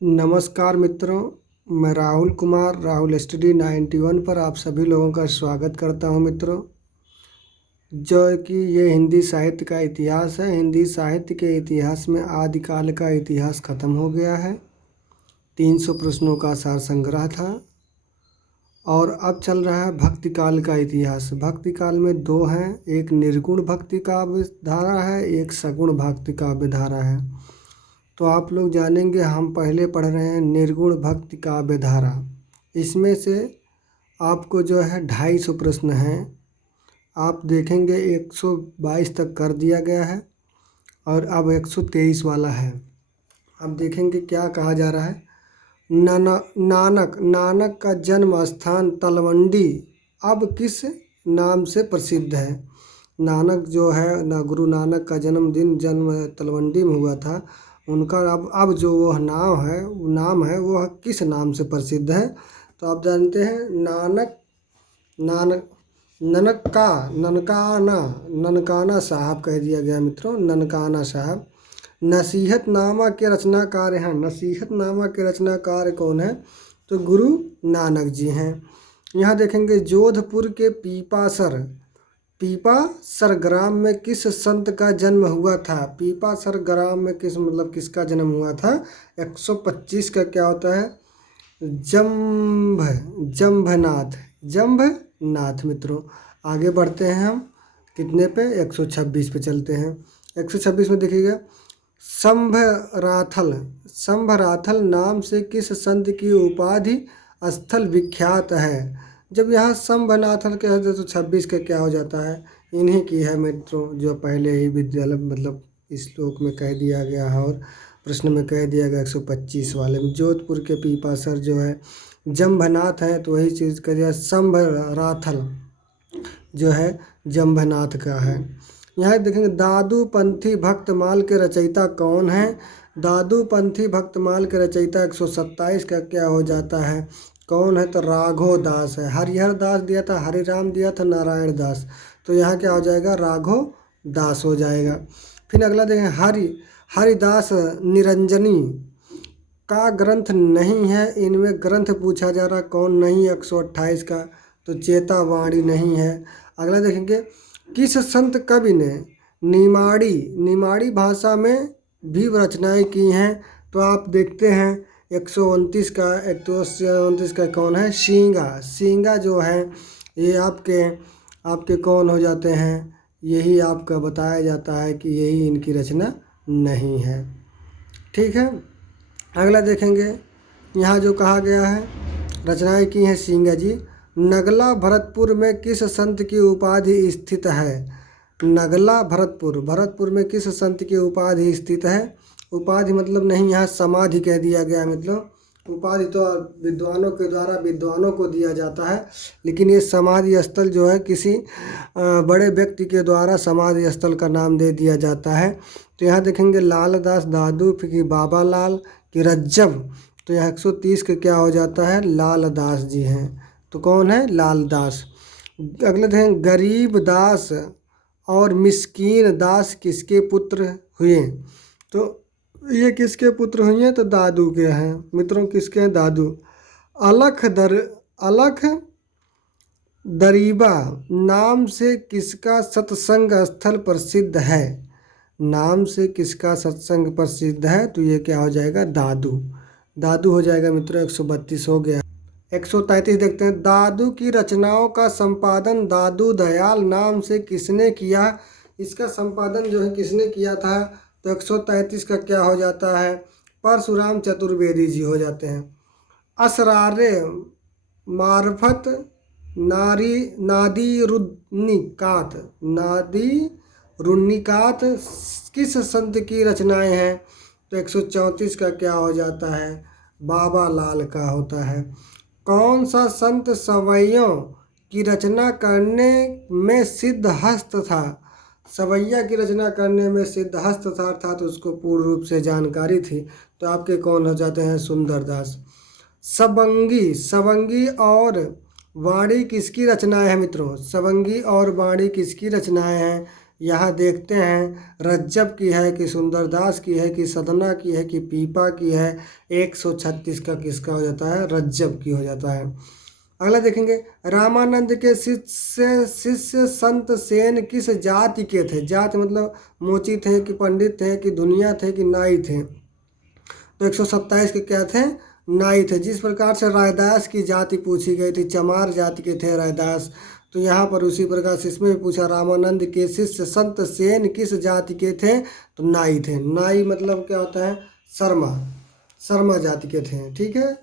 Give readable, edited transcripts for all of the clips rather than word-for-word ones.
नमस्कार मित्रों, मैं राहुल कुमार राहुल स्टडी 91 पर आप सभी लोगों का स्वागत करता हूं मित्रों। जो कि ये हिंदी साहित्य का इतिहास है। हिंदी साहित्य के इतिहास में आदिकाल का इतिहास ख़त्म हो गया है। 300 प्रश्नों का सार संग्रह था और अब चल रहा है भक्ति काल का इतिहास। भक्ति काल में दो हैं, एक निर्गुण भक्ति काव्य धारा है, एक सगुण भक्ति काव्य धारा है। तो आप लोग जानेंगे, हम पहले पढ़ रहे हैं निर्गुण भक्ति काव्य धारा। इसमें से आपको जो है 250 प्रश्न हैं। आप देखेंगे 122 तक कर दिया गया है और अब 123 वाला है। अब देखेंगे क्या कहा जा रहा है। नानक का जन्म स्थान तलवंडी अब किस नाम से प्रसिद्ध है। नानक जो है ना, गुरु नानक का जन्म तलवंडी में हुआ था। उनका अब जो वह नाम है वह किस नाम से प्रसिद्ध है। तो आप जानते हैं ननकाना साहब कह दिया गया मित्रों, ननकाना साहब। नसीहतनामा के रचनाकार हैं। नसीहतनामा के रचनाकार कौन है? तो गुरु नानक जी हैं। यहाँ देखेंगे जोधपुर के पीपासर ग्राम में किस संत का जन्म हुआ था। पीपासर ग्राम में किसका जन्म हुआ था। 125 का क्या होता है? जम्भनाथ मित्रों। आगे बढ़ते हैं हम, कितने पे? 126 पे चलते हैं। 126 में देखिएगा, संभराथल नाम से किस संत की उपाधि स्थल विख्यात है। जब यहाँ संभनाथल कहते तो 26 का क्या हो जाता है? इन्हीं की है मित्रों, जो पहले ही विद्यालय इस श्लोक में कह दिया गया है और प्रश्न में कह दिया गया 125 वाले में। जोधपुर के पीपासर जो है जम्भनाथ है, तो वही चीज़ कर दिया। संभराथल जो है जम्भनाथ का है। यहाँ देखेंगे दादूपंथी भक्तमाल के रचयिता कौन है। दादूपंथी भक्तमाल के रचयिता 127 का क्या हो जाता है? कौन है? तो राघव दास है। हरिहर दास दिया था, हरिराम दिया था, नारायण दास। तो यहाँ क्या हो जाएगा? राघव दास हो जाएगा। फिर अगला देखें, हरिदास निरंजनी का ग्रंथ नहीं है। इनमें ग्रंथ पूछा जा रहा, कौन नहीं? 128 का, तो चेतावाणी नहीं है। अगला देखेंगे, किस संत कवि ने निमाड़ी भाषा में भी रचनाएं की हैं। तो आप देखते हैं 129 का कौन है? सींगा जो है ये आपके कौन हो जाते हैं? यही आपका बताया जाता है कि यही इनकी रचना नहीं है। ठीक है। अगला देखेंगे, यहाँ जो कहा गया है रचनाएं की हैं सींगा जी। नगला भरतपुर में किस संत की उपाधि स्थित है। नगला भरतपुर में किस संत की उपाधि स्थित है। उपाधि मतलब नहीं, यहाँ समाधि कह दिया गया। मतलब उपाधि तो विद्वानों के द्वारा विद्वानों को दिया जाता है, लेकिन ये समाधि स्थल जो है किसी बड़े व्यक्ति के द्वारा समाधि स्थल का नाम दे दिया जाता है। तो यहाँ देखेंगे लालदास दादू, फिर बाबा लाल की रज्जब। तो यहाँ 130 का क्या हो जाता है? लालदास जी हैं। तो कौन है? लालदास। अगले देखें, गरीब दास और मिस्कीन दास किसके पुत्र हुए। तो ये किसके पुत्र हुए हैं? तो दादू के हैं मित्रों। किसके हैं? दादू। अलख दरीबा नाम से किसका सत्संग स्थल प्रसिद्ध है। नाम से किसका सत्संग प्रसिद्ध है? तो ये क्या हो जाएगा? दादू हो जाएगा मित्रों। 132 हो गया। 133 देखते हैं, दादू की रचनाओं का संपादन दादू दयाल नाम से किसने किया। इसका संपादन जो है किसने किया था? तो 133 का क्या हो जाता है? परशुराम चतुर्वेदी जी हो जाते हैं। असरारे मार्फत नादी रुन्निकात किस संत की रचनाएं हैं। तो 134 का क्या हो जाता है? बाबा लाल का होता है। कौन सा संत सवैयों की रचना करने में सिद्धहस्त था। सवैया की रचना करने में सिद्धहस्त था, अर्थात उसको पूर्ण रूप से जानकारी थी। तो आपके कौन हो जाते हैं? सुंदरदास। सवंगी और वाणी किसकी रचनाएं हैं मित्रों। सवंगी और वाणी किसकी रचनाएं हैं? यहाँ देखते हैं रज्जब की है कि सुंदरदास की है कि सदना की है कि पीपा की है। 136 का किसका हो जाता है? रज्जब की हो जाता है। अगला देखेंगे, रामानंद के शिष्य संत सेन किस जाति के थे? जाति मतलब मोची थे कि पंडित थे कि दुनिया थे कि नाई थे? तो 127 के क्या थे? नाई थे। जिस प्रकार से रायदास की जाति पूछी गई थी, चमार जाति के थे रायदास, तो यहाँ पर उसी प्रकार से इसमें भी पूछा रामानंद के शिष्य संत सेन किस जाति के थे? तो नाई थे। नाई मतलब क्या होता है? शर्मा, शर्मा जाति के थे। ठीक है।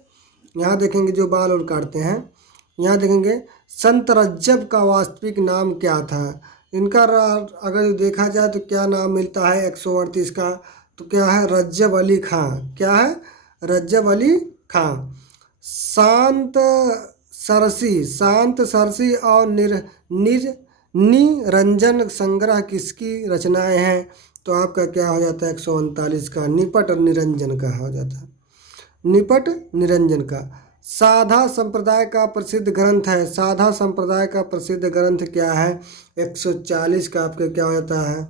यहाँ देखेंगे जो बाल और काटते हैं, यहाँ देखेंगे संत रज्जब का वास्तविक नाम क्या था? इनका अगर देखा जाए तो क्या नाम मिलता है 138 का? तो क्या है? रज्जब अली खां। क्या है? रज्जब अली खां। शांत सरसी और निरंजन संग्रह किसकी रचनाएं हैं? तो आपका क्या हो जाता है? 139 का निपट निरंजन का हो जाता है। निपट निरंजन का। साधा संप्रदाय का प्रसिद्ध ग्रंथ है। साधा संप्रदाय का प्रसिद्ध ग्रंथ क्या है? 140 का आपके क्या हो जाता है?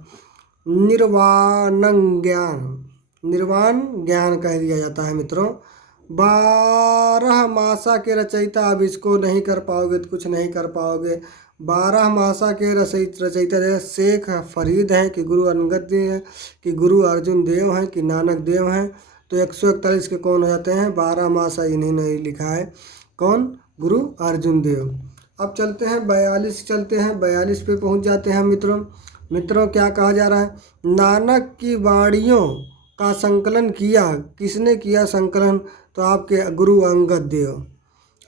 निर्वाण ज्ञान। निर्वाण ज्ञान कह दिया जाता है मित्रों। 12 मासा के रचयिता, अब इसको नहीं कर पाओगे तो कुछ नहीं कर पाओगे। 12 मासा के रचयिता है शेख फरीद हैं कि गुरु अंगद देव हैं कि गुरु अर्जुन देव हैं कि नानक देव हैं? तो 141 के कौन हो जाते हैं? 12 मासा इन्हीं ने लिखा है। कौन? गुरु अर्जुन देव। अब चलते हैं 42 पे पहुंच जाते हैं मित्रों क्या कहा जा रहा है? नानक की वाणियों का संकलन किया, किसने किया संकलन? तो आपके गुरु अंगद देव।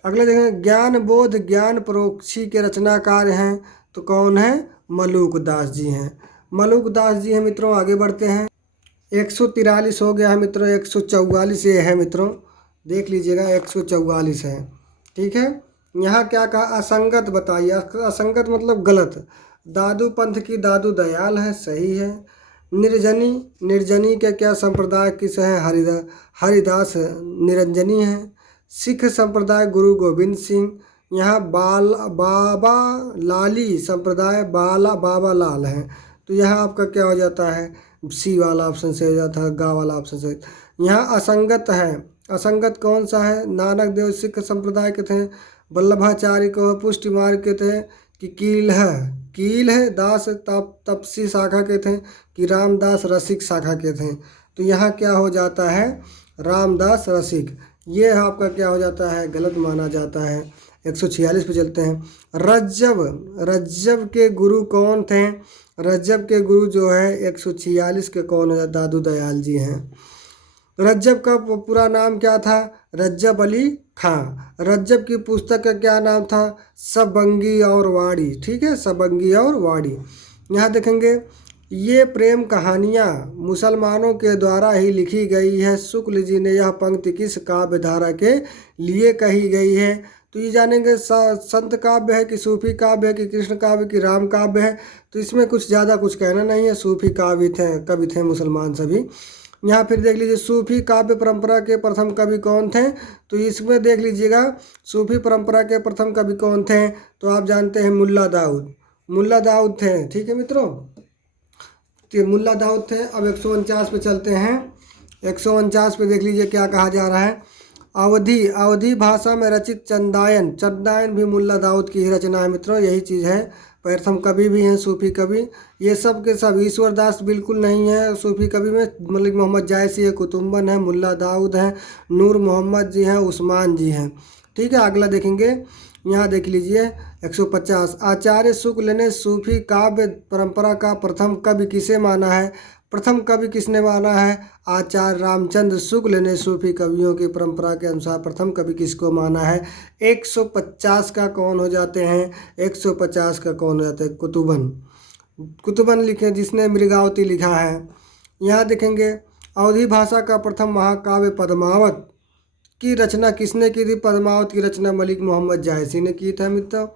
अगले देखें, ज्ञान बोध ज्ञान परोक्षी के रचनाकार हैं, तो कौन है? मलुक दास जी हैं। मलुक दास जी हैं मित्रों। आगे बढ़ते हैं, 143 हो गया है मित्रों। 144 ये है मित्रों, देख लीजिएगा 144 है। ठीक है। यहाँ क्या कहा? असंगत बताइए। असंगत मतलब गलत। दादू पंथ की दादू दयाल है, सही है। निर्जनी के क्या संप्रदाय किस है? हरिदास निरंजनी है। सिख संप्रदाय गुरु गोविंद सिंह। यहाँ बाबा लाली संप्रदाय बाबा लाल है। तो यहाँ आपका क्या हो जाता है? सी वाला ऑप्शन से हो जाता है, गा वाला ऑप्शन से। यहाँ असंगत है। असंगत कौन सा है? नानक देव सिख संप्रदाय के थे। वल्लभाचार्य को पुष्टि मार्ग के थे कि कील है दास तपसी शाखा के थे कि रामदास रसिक शाखा के थे? तो यहाँ क्या हो जाता है? रामदास रसिक। ये आपका क्या हो जाता है? गलत माना जाता है। 146 पे चलते हैं। रज्जब के गुरु कौन थे? रज्जब के गुरु जो है 146 के कौन है? दादू दयाल जी हैं। रज्जब का पूरा नाम क्या था? रज्जब अली खां। रज्जब की पुस्तक का क्या नाम था? सबंगी और वाड़ी। ठीक है, सबंगी और वाड़ी। यहाँ देखेंगे, ये प्रेम कहानियाँ मुसलमानों के द्वारा ही लिखी गई है। शुक्ल जी ने यह पंक्ति किस काव्य धारा के लिए कही गई है? तो ये जानेंगे संत काव्य है कि सूफी काव्य है कि कृष्ण काव्य की राम काव्य है? तो इसमें कुछ ज़्यादा कुछ कहना नहीं है। सूफी काव्य थे, कवि थे मुसलमान सभी। यहाँ फिर देख लीजिए, सूफी काव्य परंपरा के प्रथम कवि कौन थे? तो इसमें देख लीजिएगा, सूफी परंपरा के प्रथम कवि कौन थे? तो आप जानते हैं मुल्ला दाऊद थे। ठीक है मित्रों, तो मुल्ला दाऊद थे। अब 149 पे चलते हैं। 149 पे देख लीजिए क्या कहा जा रहा है। अवधी भाषा में रचित चंदायन भी मुल्ला दाऊद की ही रचना है मित्रों। यही चीज़ है, प्रथम कवि भी हैं सूफी कवि। ये सब के सब ईश्वर दास बिल्कुल नहीं है सूफी कवि में। मलिक मोहम्मद जायसी है, कुतुम्बन है, मुल्ला दाऊद हैं, नूर मोहम्मद जी हैं, उस्मान जी हैं। ठीक है। अगला देखेंगे, यहाँ देख लीजिए 150। आचार्य शुक्ल ने सूफी काव्य परंपरा का प्रथम कवि किसे माना है? प्रथम कवि किसने माना है? आचार्य रामचंद्र शुक्ल ने सूफी कवियों की परंपरा के अनुसार प्रथम कवि किसको माना है? 150 का कौन हो जाते हैं? 150 का कौन हो जाता है? कुतुबन लिखे, जिसने मृगावती लिखा है। यहाँ देखेंगे, अवधी भाषा का प्रथम महाकाव्य पद्मावत की रचना किसने की थी? पद्मावत की रचना मलिक मोहम्मद जायसी ने की था मित्रों।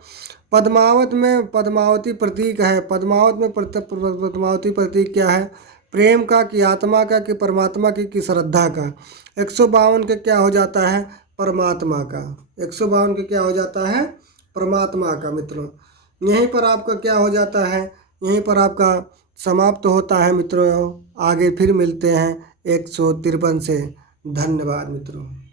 पद्मावत में पद्मावती प्रतीक है। पद्मावत में पद्मावती प्रतीक क्या है? प्रेम का कि आत्मा का कि परमात्मा की कि श्रद्धा का? 152 के क्या हो जाता है? परमात्मा का। 152 के क्या हो जाता है? परमात्मा का मित्रों। यहीं पर आपका क्या हो जाता है? यहीं पर आपका समाप्त होता है मित्रों। आगे फिर मिलते हैं 153 से। धन्यवाद मित्रों।